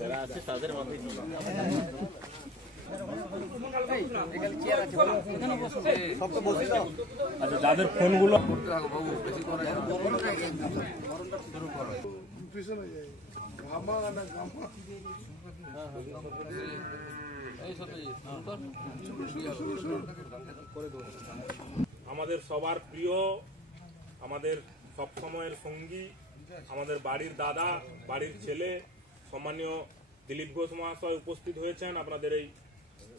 যারা আছে তাদের মাথায় দিয়ে আচ্ছা, যাদের ফোনগুলো আমাদের সবার প্রিয়, আমাদের সব সময়ের সঙ্গী, আমাদের বাড়ির দাদা, বাড়ির ছেলে, সম্মানীয় দিলীপ ঘোষ মহাশয় উপস্থিত হয়েছেন আপনাদের এই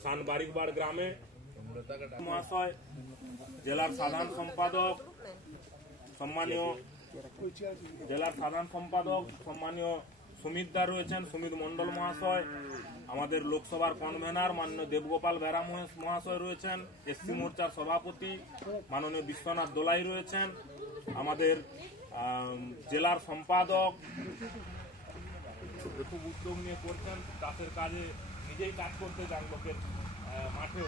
সান বারিকবাড় গ্রামে। মহাশয়, জেলার সাধারণ সম্পাদক, সম্মানীয় সম্মানীয় সুমিত দা রয়েছেন, সুমিত মন্ডল মহাশয়, আমাদের লোকসভার কনভেনার মাননীয় দেবগোপাল বেরা মহাশয় রয়েছেন, এসসি মোর্চার সভাপতি মাননীয় বিশ্বনাথ দোলাই রয়েছেন, আমাদের জেলার সম্পাদক খুব উদ্যোগ নিয়ে করছেন, চাষের কাজে নিজেই কাজ করতে যান, লোকের মাঠে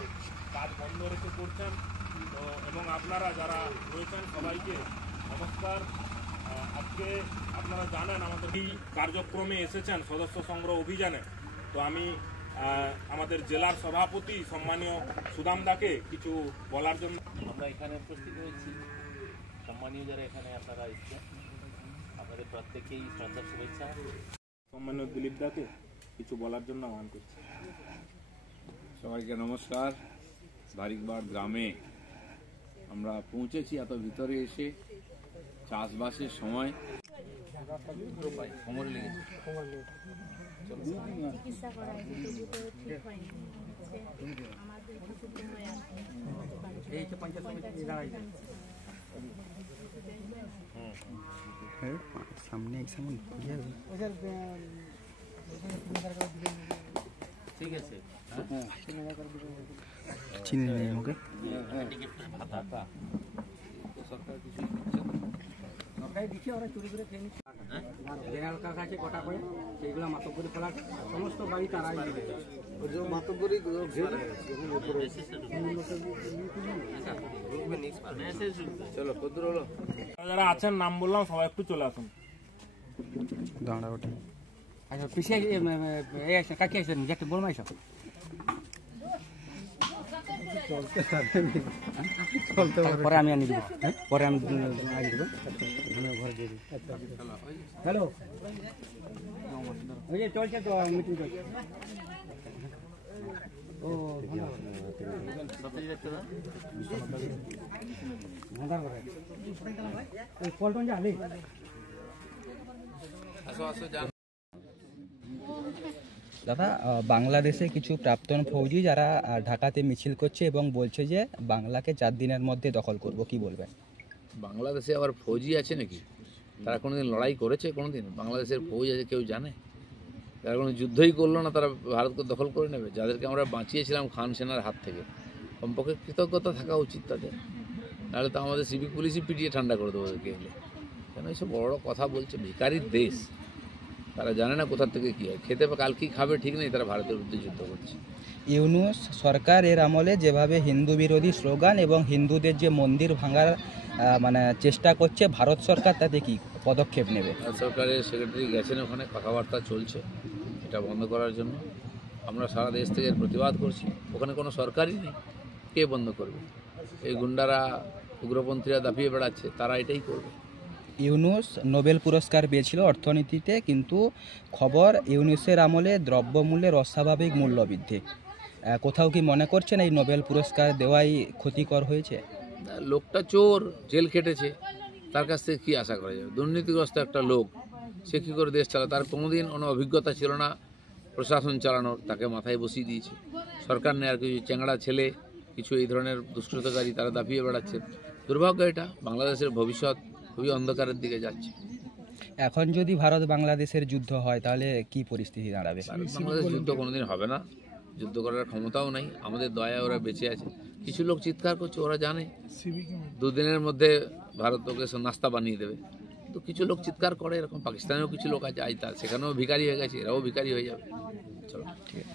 কাজ বন্ধ রেখে করছেন। তো এবং আপনারা যারা রয়েছেন সবাইকে নমস্কার। আজকে আপনারা জানেন আমাদের এই কার্যক্রমে এসেছেন সদস্য সংগ্রহ অভিযানে। তো আমি আমাদের জেলার সভাপতি সম্মানীয় সুদামদাকে কিছু বলার জন্য আমরা এখানে উপস্থিত হয়েছি। সম্মানীয় যারা এখানে আপনারা এসেছেন, আপনাদের প্রত্যেকেই শ্রদ্ধা শুভেচ্ছা। সম্মানীয় দিলীপ দাকে কিছু বলার জন্য আহ্বান করছি। সবাইকে নমস্কার। বারিকবাড় গ্রামে আমরা পৌঁছেছি এত ভিতরে এসে চাষবাসের সময় কোমর লেগেছে, চিকিৎসা করা হয়েছে, তবু তো ঠিক হয়নি। আমাদের কিছু সময় সামনে ঠিক আছে, চিনি নেই মুখে কটা করে সেইগুলো মাতব করে ফেলার সমস্ত বাড়ি তারাই যারা আছেন নাম বললাম, সবাই একটু চলে আসুন। দাঁড়া ওটা আচ্ছা, পিছিয়ে কাকি আসেন একটা বলবো এইসব পরে আমি আনি দেবো, পরে আমি আনি দেবো ঘরে দিয়ে দিই। হ্যালো, ওই যে চলছে তো মিটিং চলছে। ও পল্টন যা দাদা, বাংলাদেশে কিছু প্রাক্তন ফৌজি যারা ঢাকাতে মিছিল করছে এবং বলছে যে বাংলাকে 4 দিনের মধ্যে দখল করব, কি বলবেন? বাংলাদেশে আবার ফৌজি আছে নাকি? তারা কোনোদিন লড়াই করেছে? কোনোদিন বাংলাদেশের ফৌজ আছে কেউ জানে? তারা কোনো যুদ্ধই করলো না, তারা ভারতকে দখল করে নেবে? যাদেরকে আমরা বাঁচিয়েছিলাম খান সেনার হাত থেকে, কমপক্ষে কৃতজ্ঞতা থাকা উচিত তাদের। নাহলে তো আমাদের সিভিক পুলিশই পিটিয়ে ঠান্ডা করে দেবো ওদেরকে এলে। কেন এইসব বড় বড় কথা বলছে? ভিখারির দেশ, তারা জানে না কোথা থেকে কী হয়, খেতে কাল কী খাবে ঠিক নেই, তারা ভারতের বিরুদ্ধে যুদ্ধ করছে। ইউনূস সরকার এর আমলে যেভাবে হিন্দু বিরোধী স্লোগান এবং হিন্দুদের যে মন্দির ভাঙার মানে চেষ্টা করছে, ভারত সরকার তাতে কি পদক্ষেপ নেবে? ভারত সরকারের সেক্রেটারি গেছেন, ওখানে কথাবার্তা চলছে এটা বন্ধ করার জন্য। আমরা সারা দেশ থেকে প্রতিবাদ করছি। ওখানে কোনো সরকারই নেই, কে বন্ধ করবে? এই গুন্ডারা, উগ্রপন্থীরা দাপিয়ে বেড়াচ্ছে, তারা এটাই করবে। ইউনূস নোবেল পুরস্কার পেয়েছিল অর্থনীতিতে, কিন্তু খবর ইউনূসের আমলে দ্রব্যমূল্যের অস্বাভাবিক মূল্যবৃদ্ধি। কোথাও কি মনে করছেন এই নোবেল পুরস্কার দেওয়াই ক্ষতিকর হয়েছে? লোকটা চোর, জেল খেটেছে, তার কাছ থেকে কী আশা করা যাবে? দুর্নীতিগ্রস্ত একটা লোক, সে কী করে দেশ চালায়? তার কোনোদিন কোনো অভিজ্ঞতা ছিল না প্রশাসন চালানোর, তাকে মাথায় বসিয়ে দিয়েছে সরকার। নেই আর কিছু চ্যাংড়া ছেলে, কিছু এই ধরনের দুষ্কৃতকারী, তারা দাপিয়ে বেড়াচ্ছে। দুর্ভাগ্য এটা। বাংলাদেশের ভবিষ্যৎ খুবই অন্ধকারের দিকে যাচ্ছে। এখন যদি ভারত বাংলাদেশের যুদ্ধ হয় তাহলে কি পরিস্থিতি দাঁড়াবে? বাংলাদেশ যুদ্ধ কোনোদিন হবে না, যুদ্ধ করার ক্ষমতাও নাই। আমাদের দয়া ওরা বেঁচে আছে। কিছু লোক চিৎকার করছে, ওরা জানে 2 দিনের মধ্যে ভারত ওকে নাস্তা বানিয়ে দেবে। তো কিছু লোক চিৎকার করে, এরকম পাকিস্তানেও কিছু লোক আছে, সেখানেও ভিখারি হয়ে গেছে, এরাও ভিখারি হয়ে যাবে। চলো, ঠিক আছে।